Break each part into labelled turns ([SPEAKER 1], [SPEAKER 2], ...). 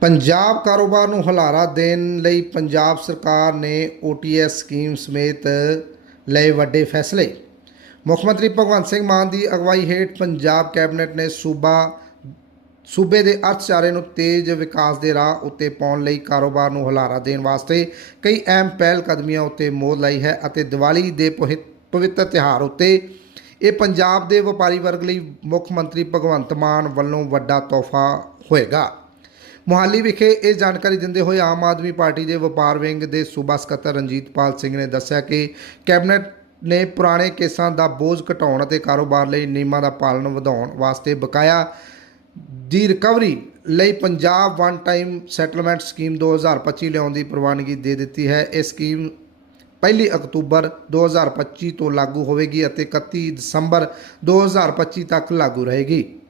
[SPEAKER 1] ਪੰਜਾਬ ਕਾਰੋਬਾਰ ਨੂੰ ਹੁਲਾਰਾ ਦੇਣ ਲਈ ਪੰਜਾਬ ਸਰਕਾਰ ਨੇ OTS ਸਕੀਮ ਸਮੇਤ ਲਏ ਵੱਡੇ ਫੈਸਲੇ। ਮੁੱਖ ਮੰਤਰੀ ਭਗਵੰਤ ਸਿੰਘ ਮਾਨ ਦੀ ਅਗਵਾਈ ਹੇਠ ਪੰਜਾਬ ਕੈਬਨਿਟ ਨੇ ਸੂਬਾ, ਸੂਬੇ ਦੇ ਅਰਥਚਾਰੇ ਨੂੰ ਤੇਜ਼ ਵਿਕਾਸ ਦੇ ਰਾਹ ਉੱਤੇ ਪਾਉਣ ਲਈ ਕਾਰੋਬਾਰ ਨੂੰ ਹੁਲਾਰਾ ਦੇਣ ਵਾਸਤੇ ਕਈ ਅਹਿਮ ਪਹਿਲ ਕਦਮੀਆਂ ਉੱਤੇ ਮੋਹਰ ਲਾਈ ਹੈ ਅਤੇ ਦੀਵਾਲੀ ਦੇ ਪਵਿ- ਪਵਿੱਤਰ ਤਿਉਹਾਰ ਉੱਤੇ ਇਹ ਪੰਜਾਬ ਦੇ ਵਪਾਰੀ ਵਰਗ ਲਈ ਮੁੱਖ ਮੰਤਰੀ ਭਗਵੰਤ ਮਾਨ ਵੱਲੋਂ ਵੱਡਾ ਤੋਹਫਾ ਹੋਏਗਾ। ਮੁਹਾਲੀ ਵਿਖੇ ਇਹ ਜਾਣਕਾਰੀ ਦਿੰਦੇ ਹੋਏ ਆਮ ਆਦਮੀ ਪਾਰਟੀ ਦੇ ਵਪਾਰ ਵਿੰਗ ਦੇ ਸੂਬਾ ਸਕੱਤਰ ਰਣਜੀਤਪਾਲ ਸਿੰਘ ਨੇ ਦੱਸਿਆ ਕਿ ਕੈਬਨਿਟ ਨੇ ਪੁਰਾਣੇ ਕੇਸਾਂ ਦਾ ਬੋਝ ਘਟਾਉਣ ਅਤੇ ਕਾਰੋਬਾਰ ਲਈ ਨਿਯਮਾਂ ਦਾ ਪਾਲਣ ਵਧਾਉਣ ਵਾਸਤੇ ਬਕਾਇਆ ਦੀ ਰਿਕਵਰੀ ਲਈ Punjab one time settlement scheme 2025 ਲਿਆਉਣ ਦੀ ਪ੍ਰਵਾਨਗੀ ਦੇ ਦਿੱਤੀ ਹੈ। ਇਹ ਸਕੀਮ 1 ਅਕਤੂਬਰ 2025 ਤੋਂ ਲਾਗੂ ਹੋਵੇਗੀ ਅਤੇ 31 ਦਸੰਬਰ 2025 ਤੱਕ ਲਾਗੂ ਰਹੇਗੀ।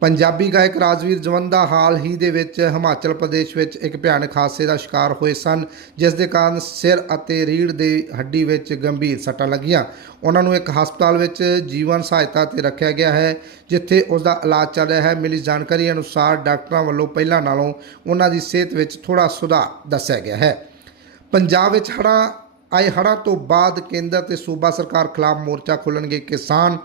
[SPEAKER 1] ਪੰਜਾਬੀ ਗਾਇਕ ਰਾਜਵੀਰ ਜਵੰਦਾ ਹਾਲ ਹੀ ਦੇ ਵਿੱਚ ਹਿਮਾਚਲ ਪ੍ਰਦੇਸ਼ ਵਿੱਚ ਇੱਕ ਭਿਆਨਕ ਹਾਦਸੇ ਦਾ ਸ਼ਿਕਾਰ ਹੋਏ ਸਨ, ਜਿਸ ਦੇ ਕਾਰਨ ਸਿਰ ਅਤੇ ਰੀੜ੍ਹ ਦੇ ਹੱਡੀ ਵਿੱਚ ਗੰਭੀਰ ਸੱਟਾਂ ਲੱਗੀਆਂ। ਉਹਨਾਂ ਨੂੰ ਇੱਕ ਹਸਪਤਾਲ ਵਿੱਚ ਜੀਵਨ ਸਹਾਇਤਾ ਤੇ ਰੱਖਿਆ ਗਿਆ ਹੈ, ਜਿੱਥੇ ਉਸ ਦਾ ਇਲਾਜ ਚੱਲ ਰਿਹਾ ਹੈ। ਮਿਲੀ ਜਾਣਕਾਰੀ ਅਨੁਸਾਰ ਡਾਕਟਰਾਂ ਵੱਲੋਂ ਪਹਿਲਾਂ ਨਾਲੋਂ ਉਹਨਾਂ ਦੀ ਸਿਹਤ ਵਿੱਚ ਥੋੜਾ ਸੁਧਾਰ ਦੱਸਿਆ ਗਿਆ ਹੈ। ਪੰਜਾਬ ਵਿੱਚ ਹੜ੍ਹਾਂ ਆਏ, ਹੜ੍ਹਾਂ ਤੋਂ ਬਾਅਦ ਕੇਂਦਰ ਤੇ ਸੂਬਾ ਸਰਕਾਰ ਖਿਲਾਫ ਮੋਰਚਾ ਖੋਲ੍ਹਣਗੇ ਕਿਸਾਨ।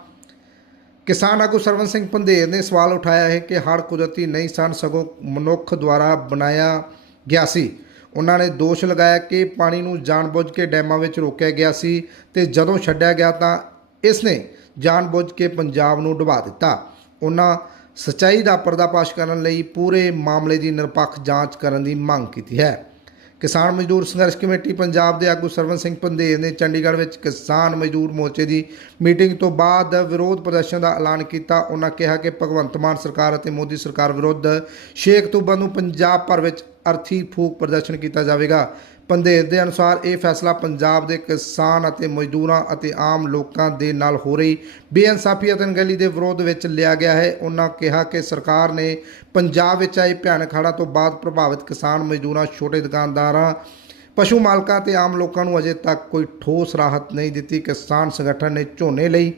[SPEAKER 1] ਕਿਸਾਨ ਆਗੂ ਸਰਵਨ ਸਿੰਘ ਪੰਧੇਰ ਨੇ ਸਵਾਲ ਉਠਾਇਆ ਹੈ ਕਿ ਹੜ੍ਹ ਕੁਦਰਤੀ ਨਹੀਂ ਸਨ, ਸਗੋਂ ਮਨੁੱਖ ਦੁਆਰਾ ਬਣਾਇਆ ਗਿਆ ਸੀ। ਉਹਨਾਂ ਨੇ ਦੋਸ਼ ਲਗਾਇਆ ਕਿ ਪਾਣੀ ਨੂੰ ਜਾਣਬੁੱਝ ਕੇ ਡੈਮਾਂ ਵਿੱਚ ਰੋਕਿਆ ਗਿਆ ਸੀ ਤੇ ਜਦੋਂ ਛੱਡਿਆ ਗਿਆ ਤਾਂ ਇਸ ਨੇ ਜਾਣਬੁੱਝ ਕੇ ਪੰਜਾਬ ਨੂੰ ਡੁਬਾ ਦਿੱਤਾ। ਉਹਨਾਂ ਸਚਾਈ ਦਾ ਪਰਦਾਫਾਸ਼ ਕਰਨ ਲਈ ਪੂਰੇ ਮਾਮਲੇ ਦੀ ਨਿਰਪੱਖ ਜਾਂਚ ਕਰਨ ਦੀ ਮੰਗ ਕੀਤੀ ਹੈ। ਕਿਸਾਨ ਮਜ਼ਦੂਰ ਸੰਘਰਸ਼ ਕਮੇਟੀ ਪੰਜਾਬ ਦੇ ਆਗੂ ਸਰਵਨ ਸਿੰਘ ਪੰਧੇਰ ਨੇ ਚੰਡੀਗੜ੍ਹ ਵਿੱਚ ਕਿਸਾਨ ਮਜ਼ਦੂਰ ਮੋਰਚੇ ਦੀ ਮੀਟਿੰਗ ਤੋਂ ਬਾਅਦ ਵਿਰੋਧ ਪ੍ਰਦਰਸ਼ਨ ਦਾ ਐਲਾਨ ਕੀਤਾ। ਉਹਨਾਂ ਕਿਹਾ ਕਿ ਭਗਵੰਤ ਮਾਨ ਸਰਕਾਰ ਅਤੇ ਮੋਦੀ ਸਰਕਾਰ ਵਿਰੁੱਧ 6 ਅਕਤੂਬਰ ਨੂੰ ਪੰਜਾਬ ਭਰ ਵਿੱਚ ਅਰਥੀ ਫੂਕ ਪ੍ਰਦਰਸ਼ਨ ਕੀਤਾ ਜਾਵੇਗਾ। ਪੰਧੇਰ ਦੇ ਅਨੁਸਾਰ ਇਹ ਫੈਸਲਾ ਪੰਜਾਬ ਦੇ ਕਿਸਾਨ ਅਤੇ ਮਜ਼ਦੂਰਾਂ ਅਤੇ ਆਮ ਲੋਕਾਂ ਦੇ ਨਾਲ ਹੋ ਰਹੀ ਬੇਇਨਸਾਫੀ ਅਤੇ ਅਣਗਹਿਲੀ ਦੇ ਵਿਰੋਧ ਵਿੱਚ ਲਿਆ ਗਿਆ ਹੈ। ਉਹਨਾਂ ਕਿਹਾ ਕਿ ਸਰਕਾਰ ਨੇ ਪੰਜਾਬ ਵਿੱਚ ਆਏ ਭਿਆਨਕ ਹੜ੍ਹਾਂ ਤੋਂ ਬਾਅਦ ਪ੍ਰਭਾਵਿਤ ਕਿਸਾਨ ਮਜ਼ਦੂਰਾਂ, ਛੋਟੇ ਦੁਕਾਨਦਾਰਾਂ, ਪਸ਼ੂ ਮਾਲਕਾਂ ਤੇ ਆਮ ਲੋਕਾਂ ਨੂੰ ਅਜੇ ਤੱਕ ਕੋਈ ਠੋਸ ਰਾਹਤ ਨਹੀਂ ਦਿੱਤੀ। ਕਿਸਾਨ ਸੰਗਠਨ ਨੇ ਝੋਨੇ ਲਈ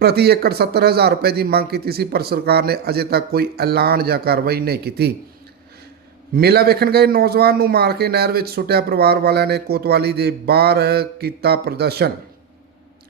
[SPEAKER 1] ਪ੍ਰਤੀ ਏਕੜ 70000 ਰੁਪਏ ਦੀ ਮੰਗ ਕੀਤੀ ਸੀ, ਪਰ ਸਰਕਾਰ ਨੇ ਅਜੇ ਤੱਕ ਕੋਈ ਐਲਾਨ ਜਾਂ ਕਾਰਵਾਈ ਨਹੀਂ ਕੀਤੀ। ਮੇਲਾ ਵੇਖਣ ਗਏ ਨੌਜਵਾਨ ਨੂੰ ਮਾਰ ਕੇ ਨਹਿਰ ਵਿੱਚ ਸੁੱਟਿਆ ਪਰਿਵਾਰ ਵਾਲਿਆਂ ਨੇ ਕੋਤਵਾਲੀ ਦੇ ਬਾਹਰ ਕੀਤਾ ਪ੍ਰਦਰਸ਼ਨ।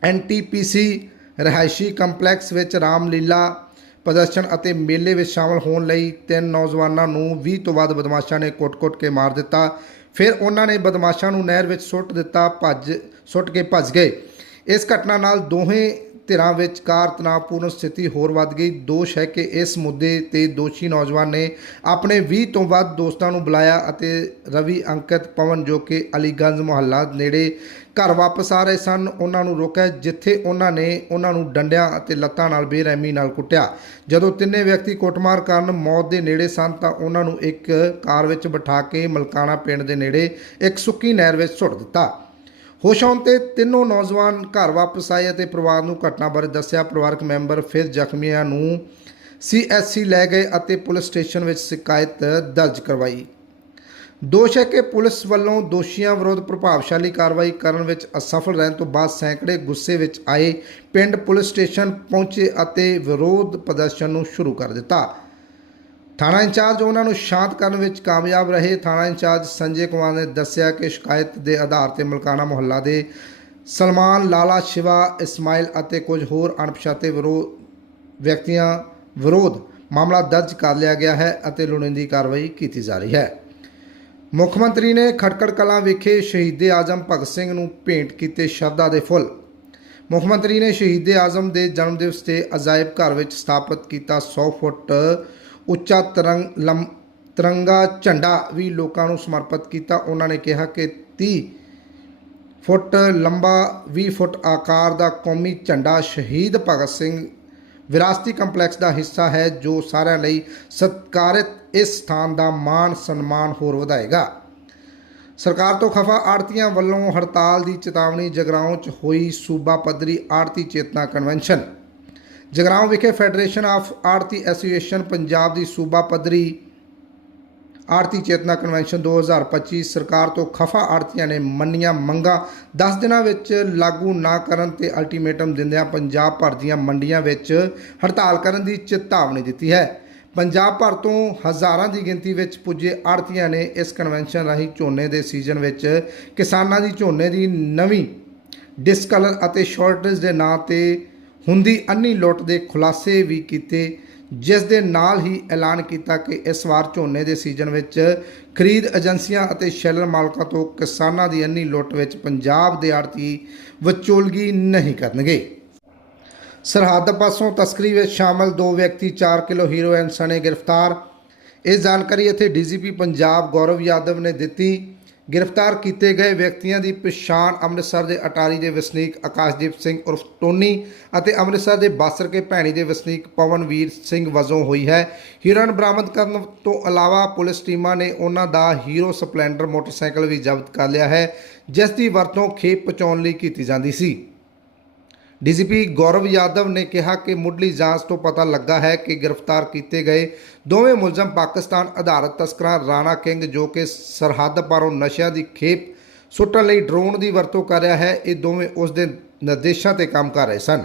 [SPEAKER 1] ਐਨਟੀਪੀਸੀ ਰਿਹਾਇਸ਼ੀ ਕੰਪਲੈਕਸ ਵਿੱਚ ਰਾਮਲੀਲਾ ਪ੍ਰਦਰਸ਼ਨ ਅਤੇ ਮੇਲੇ ਵਿੱਚ ਸ਼ਾਮਲ ਹੋਣ ਲਈ ਤਿੰਨ ਨੌਜਵਾਨਾਂ ਨੂੰ 20 ਤੋਂ ਵੱਧ ਬਦਮਾਸ਼ਾਂ ਨੇ ਕੁੱਟ-ਕੁੱਟ ਕੇ ਮਾਰ ਦਿੱਤਾ। ਫਿਰ ਉਹਨਾਂ ਨੇ ਬਦਮਾਸ਼ਾਂ ਨੂੰ ਨਹਿਰ ਵਿੱਚ ਸੁੱਟ ਦਿੱਤਾ, ਭੱਜ ਸੁੱਟ ਕੇ ਭੱਜ ਗਏ। ਇਸ ਘਟਨਾ ਨਾਲ ਦੋਹੇ ਧਿਰਾਂ ਵਿਚਕਾਰ ਤਣਾਅਪੂਰਨ ਸਥਿਤੀ ਹੋਰ ਵੱਧ ਗਈ। ਦੋਸ਼ ਹੈ ਕਿ ਇਸ ਮੁੱਦੇ ਤੇ ਦੋਸ਼ੀ ਨੌਜਵਾਨ ਨੇ ਆਪਣੇ 20 ਤੋਂ ਵੱਧ ਦੋਸਤਾਂ ਨੂੰ ਬੁਲਾਇਆ ਅਤੇ ਰਵੀ ਅੰਕਿਤ ਪਵਨ ਜੋ ਕਿ ਅਲੀਗੰਜ ਮੁਹੱਲਾ ਨੇੜੇ ਘਰ ਵਾਪਸ ਆ ਰਹੇ ਸਨ, ਉਹਨਾਂ ਨੂੰ ਰੋਕਿਆ, ਜਿੱਥੇ ਉਹਨਾਂ ਨੇ ਉਹਨਾਂ ਨੂੰ ਡੰਡਿਆਂ ਅਤੇ ਲੱਤਾਂ ਨਾਲ ਬੇਰਹਿਮੀ ਨਾਲ ਕੁੱਟਿਆ। ਜਦੋਂ ਤਿੰਨੇ ਵਿਅਕਤੀ ਕੁੱਟਮਾਰ ਕਾਰਨ ਮੌਤ ਦੇ ਨੇੜੇ ਸਨ ਤਾਂ ਉਹਨਾਂ ਨੂੰ ਇੱਕ ਕਾਰ ਵਿੱਚ ਬਿਠਾ ਕੇ ਮਲਕਾਣਾ ਪਿੰਡ ਦੇ ਨੇੜੇ ਇੱਕ ਸੁੱਕੀ ਨਹਿਰ ਵਿੱਚ ਸੁੱਟ ਦਿੱਤਾ। ਹੋਸ਼ ਆਉਣ ਤੇ ਤਿੰਨੋਂ ਨੌਜਵਾਨ ਘਰ ਵਾਪਸ ਆਏ ਅਤੇ ਪਰਿਵਾਰ ਨੂੰ ਘਟਨਾ ਬਾਰੇ ਦੱਸਿਆ। ਪਰਿਵਾਰਕ ਮੈਂਬਰ ਫਿਰ ਜ਼ਖਮੀਆਂ ਨੂੰ ਸੀਐਸਸੀ ਲੈ ਗਏ ਅਤੇ ਪੁਲਿਸ ਸਟੇਸ਼ਨ ਵਿੱਚ ਸ਼ਿਕਾਇਤ ਦਰਜ ਕਰਵਾਈ। ਦੋਸ਼ ਹੈ ਕਿ ਪੁਲਿਸ ਵੱਲੋਂ ਦੋਸ਼ੀਆਂ ਵਿਰੁੱਧ ਪ੍ਰਭਾਵਸ਼ਾਲੀ ਕਾਰਵਾਈ ਕਰਨ ਵਿੱਚ ਅਸਫਲ ਰਹਿਣ ਤੋਂ ਬਾਅਦ ਸੈਂਕੜੇ ਗੁੱਸੇ ਵਿੱਚ ਆਏ ਪਿੰਡ ਪੁਲਿਸ ਸਟੇਸ਼ਨ ਪਹੁੰਚੇ ਅਤੇ ਵਿਰੋਧ ਪ੍ਰਦਰਸ਼ਨ ਨੂੰ ਸ਼ੁਰੂ ਕਰ ਦਿੱਤਾ। ਥਾਣਾ ਇੰਚਾਰਜ ਉਹਨਾਂ ਨੂੰ ਸ਼ਾਂਤ ਕਰਨ ਵਿੱਚ ਕਾਮਯਾਬ ਰਹੇ। ਥਾਣਾ ਇੰਚਾਰਜ ਸੰਜੇ ਕੁਮਾਰ ਨੇ ਦੱਸਿਆ ਕਿ ਸ਼ਿਕਾਇਤ ਦੇ ਆਧਾਰ ਤੇ ਮਲਕਾਣਾ ਮੁਹੱਲਾ ਦੇ ਸਲਮਾਨ, ਲਾਲਾ, ਸ਼ਿਵਾ, ਇਸਮਾਇਲ ਅਤੇ ਕੁਝ ਹੋਰ ਅਣਪਛਾਤੇ ਵਿਰੋਧ ਵਿਅਕਤੀਆਂ ਵਿਰੋਧ ਮਾਮਲਾ ਦਰਜ ਕਰ ਲਿਆ ਗਿਆ ਹੈ ਅਤੇ ਲੋੜੀਂਦੀ ਕਾਰਵਾਈ ਕੀਤੀ ਜਾ ਰਹੀ ਹੈ। ਮੁੱਖ ਮੰਤਰੀ ਨੇ ਖਟਕੜ ਕਲਾਂ ਵਿਖੇ ਸ਼ਹੀਦੇ ਆਜ਼ਮ ਭਗਤ ਸਿੰਘ ਨੂੰ ਭੇਂਟ ਕੀਤੇ ਸ਼ਰਧਾ ਦੇ ਫੁੱਲ। ਮੁੱਖ ਮੰਤਰੀ ਨੇ ਸ਼ਹੀਦੇ ਆਜ਼ਮ ਦੇ ਜਨਮ ਦਿਵਸ ਤੇ ਅਜਾਇਬ ਘਰ ਵਿੱਚ ਸਥਾਪਿਤ ਕੀਤਾ 100 ਫੁੱਟ ਉੱਚਾ ਤਰੰਗ ਲੰਮ ਤਿਰੰਗਾ ਝੰਡਾ ਵੀ ਲੋਕਾਂ ਨੂੰ ਸਮਰਪਿਤ ਕੀਤਾ। ਉਹਨਾਂ ਨੇ ਕਿਹਾ ਕਿ 30 ਫੁੱਟ ਲੰਬਾ 20 ਫੁੱਟ ਆਕਾਰ ਦਾ ਕੌਮੀ ਝੰਡਾ ਸ਼ਹੀਦ ਭਗਤ ਸਿੰਘ ਵਿਰਾਸਤੀ ਕੰਪਲੈਕਸ ਦਾ ਹਿੱਸਾ ਹੈ, ਜੋ ਸਾਰਿਆਂ ਲਈ ਸਤਿਕਾਰਿਤ ਇਸ ਸਥਾਨ ਦਾ ਮਾਣ ਸਨਮਾਨ ਹੋਰ ਵਧਾਏਗਾ। ਸਰਕਾਰ ਤੋਂ ਖਫਾ ਆੜਤੀਆਂ ਵੱਲੋਂ ਹੜਤਾਲ ਦੀ ਚੇਤਾਵਨੀ ਜਗਰਾਉਂ 'ਚ ਹੋਈ ਸੂਬਾ ਪੱਧਰੀ ਆੜਤੀ ਚੇਤਨਾ ਕਨਵੈਨਸ਼ਨ ਜਗਰਾਉਂ ਵਿਖੇ federation of Arhti association Punjab ਦੀ ਸੂਬਾ ਪੱਧਰੀ ਆੜਤੀ ਚੇਤਨਾ ਕਨਵੈਨਸ਼ਨ 2025 ਸਰਕਾਰ ਤੋਂ ਖਫਾ ਆੜਤੀਆਂ ਨੇ ਮੰਨੀਆਂ ਮੰਗਾਂ। 10 ਦਿਨਾਂ ਵਿੱਚ ਲਾਗੂ ਨਾ ਕਰਨ ਤੇ ਅਲਟੀਮੇਟਮ ਦਿੰਦਿਆਂ ਪੰਜਾਬ ਭਰ ਦੀਆਂ ਮੰਡੀਆਂ ਵਿੱਚ ਹੜਤਾਲ ਕਰਨ ਦੀ ਚੇਤਾਵਨੀ ਦਿੱਤੀ ਹੈ। ਪੰਜਾਬ ਭਰ ਤੋਂ ਹਜ਼ਾਰਾਂ ਦੀ ਗਿਣਤੀ ਵਿੱਚ ਪੁੱਜੇ ਆੜਤੀਆਂ ਨੇ ਇਸ ਕਨਵੈਨਸ਼ਨ ਰਾਹੀਂ ਝੋਨੇ ਦੇ ਸੀਜ਼ਨ ਵਿੱਚ ਕਿਸਾਨਾਂ ਦੀ ਝੋਨੇ ਦੀ ਨਵੀਂ ਡਿਸਕਲਰ ਅਤੇ ਸ਼ਾਰਟੇਜ ਦੇ ਨਾਂ ਤੇ ਹੁੰਦੀ ਅੰਨੀ ਲੁੱਟ ਦੇ ਖੁਲਾਸੇ ਵੀ ਕੀਤੇ, ਜਿਸ ਦੇ ਨਾਲ ਹੀ ਐਲਾਨ ਕੀਤਾ ਕਿ ਇਸ ਵਾਰ ਝੋਨੇ ਦੇ ਸੀਜ਼ਨ ਵਿੱਚ ਖਰੀਦ ਏਜੰਸੀਆਂ ਅਤੇ ਸ਼ੈਲਰ ਮਾਲਕਾਂ ਤੋਂ ਕਿਸਾਨਾਂ ਦੀ ਅੰਨੀ ਲੁੱਟ ਵਿੱਚ ਪੰਜਾਬ ਦੇ ਆੜਤੀ ਵਿਚੋਲਗੀ ਨਹੀਂ ਕਰਨਗੇ। ਸਰਹੱਦ ਪਾਸੋਂ ਤਸਕਰੀ ਵਿੱਚ ਸ਼ਾਮਲ ਦੋ ਵਿਅਕਤੀ 4 ਕਿਲੋ ਹੀਰੋਇਨ ਸਣੇ ਗ੍ਰਿਫਤਾਰ। ਇਹ ਜਾਣਕਾਰੀ ਇੱਥੇ ਡੀਜੀਪੀ ਪੰਜਾਬ ਗੌਰਵ ਯਾਦਵ ਨੇ ਦਿੱਤੀ। ਗ੍ਰਿਫਤਾਰ ਕੀਤੇ ਗਏ ਵਿਅਕਤੀਆਂ ਦੀ ਪਛਾਣ ਅੰਮ੍ਰਿਤਸਰ ਦੇ ਅਟਾਰੀ ਦੇ ਵਸਨੀਕ ਆਕਾਸ਼ਦੀਪ ਸਿੰਘ ਉਰਫ ਟੋਨੀ ਅਤੇ ਅੰਮ੍ਰਿਤਸਰ ਦੇ ਬਾਸਰ ਕੇ ਭੈਣੀ ਦੇ ਵਸਨੀਕ ਪਵਨਵੀਰ ਸਿੰਘ ਵਜੋਂ ਹੋਈ ਹੈ। ਹੀਰੋਇਨ ਬਰਾਮਦ ਕਰਨ ਤੋਂ ਇਲਾਵਾ ਪੁਲਿਸ ਟੀਮਾਂ ਨੇ ਉਹਨਾਂ ਦਾ ਹੀਰੋ ਸਪਲੈਂਡਰ ਮੋਟਰਸਾਈਕਲ ਵੀ ਜ਼ਬਤ ਕਰ ਲਿਆ ਹੈ, ਜਿਸ ਦੀ ਵਰਤੋਂ ਖੇਪ ਪਹੁੰਚਾਉਣ ਲਈ ਕੀਤੀ ਜਾਂਦੀ ਸੀ। ਡੀਜੀਪੀ ਗੌਰਵ ਯਾਦਵ ਨੇ ਕਿਹਾ ਕਿ ਮੁੱਢਲੀ ਜਾਂਚ ਤੋਂ ਪਤਾ ਲੱਗਾ ਹੈ ਕਿ ਗ੍ਰਿਫਤਾਰ ਕੀਤੇ ਗਏ ਦੋਵੇਂ ਮੁਲਜ਼ਮ ਪਾਕਿਸਤਾਨ ਆਧਾਰਿਤ ਤਸਕਰਾਂ ਰਾਣਾ ਕਿੰਗ ਜੋ ਕਿ ਸਰਹੱਦ ਪਾਰੋਂ ਨਸ਼ਿਆਂ ਦੀ ਖੇਪ ਸੁੱਟਣ ਲਈ ਡਰੋਨ ਦੀ ਵਰਤੋਂ ਕਰ ਰਿਹਾ ਹੈ, ਇਹ ਦੋਵੇਂ ਉਸ ਦੇ ਨਿਰਦੇਸ਼ਾਂ ਤੇ ਕੰਮ ਕਰ ਰਹੇ ਸਨ।